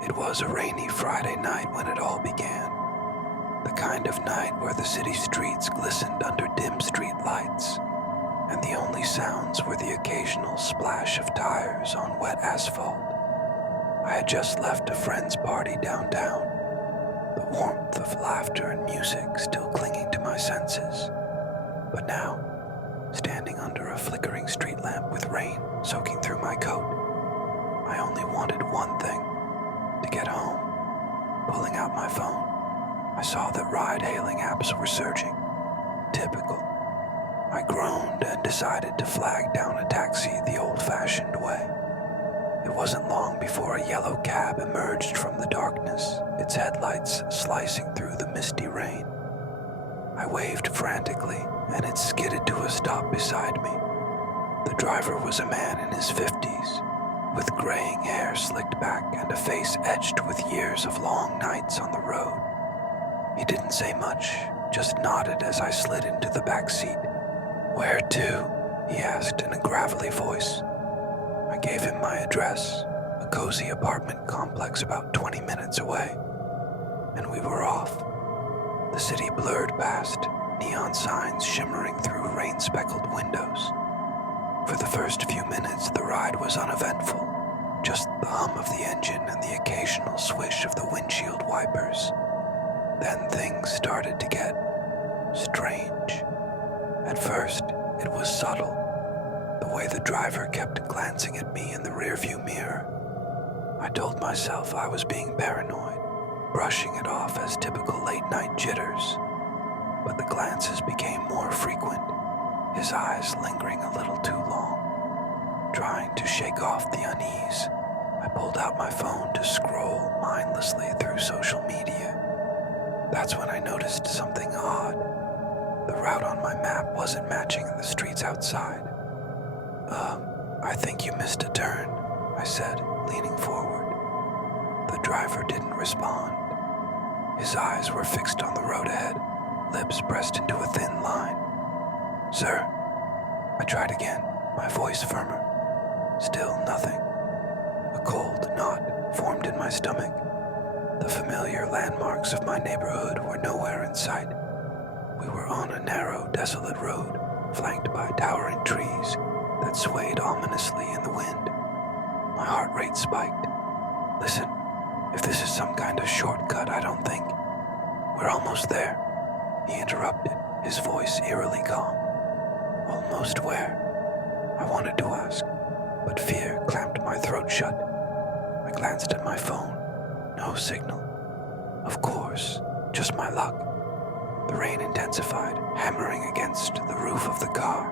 It was a rainy Friday night when it all began. The kind of night where the city streets glistened under dim street lights, and the only sounds were the occasional splash of tires on wet asphalt. I had just left a friend's party downtown, the warmth of laughter and music still clinging to my senses. But now, standing under a flickering street lamp with rain soaking through my coat, I only wanted one thing: to get home. Pulling out my phone, I saw that ride-hailing apps were surging. Typical. I groaned and decided to flag down a taxi the old-fashioned way. It wasn't long before a yellow cab emerged from the darkness, its headlights slicing through the misty rain. I waved frantically, and it skidded to a stop beside me. The driver was a man in his 50s, with graying hair slicked back and a face etched with years of long nights on the road. He didn't say much, just nodded as I slid into the back seat. "Where to?" he asked in a gravelly voice. I gave him my address, a cozy apartment complex about 20 minutes away, and we were off. The city blurred past, neon signs shimmering through rain-speckled windows. For the first few minutes, the ride was uneventful, just the hum of the engine and the occasional swish of the windshield wipers. Then things started to get strange. At first, it was subtle, the way the driver kept glancing at me in the rearview mirror. I told myself I was being paranoid, brushing it off as typical late-night jitters. But the glances became more frequent, his eyes lingering a little too long. Trying to shake off the unease, I pulled out my phone to scroll mindlessly through social media. That's when I noticed something odd. The route on my map wasn't matching the streets outside. I think you missed a turn," I said, leaning forward. The driver didn't respond. His eyes were fixed on the road ahead, lips pressed into a thin line. "Sir?" I tried again, my voice firmer. Still nothing. A cold knot formed in my stomach. The familiar landmarks of my neighborhood were nowhere in sight. We were on a narrow, desolate road, flanked by towering trees that swayed ominously in the wind. My heart rate spiked. "Listen, if this is some kind of shortcut, I don't think..." "We're almost there," he interrupted, his voice eerily calm. "Almost where?" I wanted to ask, but fear clamped my throat shut. I glanced at my phone. No signal. Of course, just my luck. The rain intensified, hammering against the roof of the car.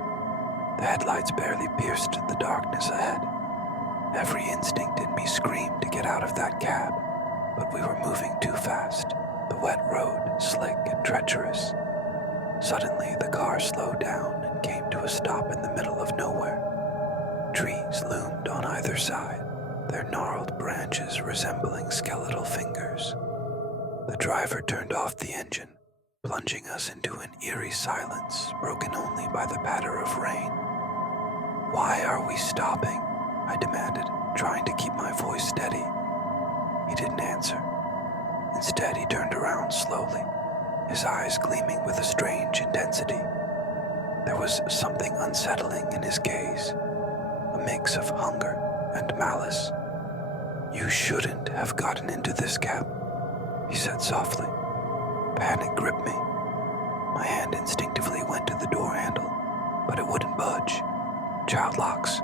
The headlights barely pierced the darkness ahead. Every instinct in me screamed to get out of that cab, but we were moving too fast, the wet road slick and treacherous. Suddenly, the car slowed down and came to a stop in the middle of nowhere. Trees loomed on either side, their gnarled branches resembling skeletal fingers. The driver turned off the engine, plunging us into an eerie silence broken only by the patter of rain. "Why are we stopping?" I demanded, trying to keep my voice steady. He didn't answer. Instead, he turned around slowly, his eyes gleaming with a strange intensity. There was something unsettling in his gaze, a mix of hunger and malice. "You shouldn't have gotten into this cab," he said softly. Panic gripped me. My hand instinctively went to the door handle, but it wouldn't budge. Child locks.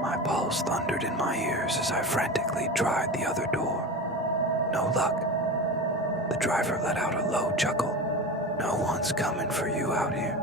My pulse thundered in my ears as I frantically tried the other door. No luck. The driver let out a low chuckle. "No one's coming for you out here."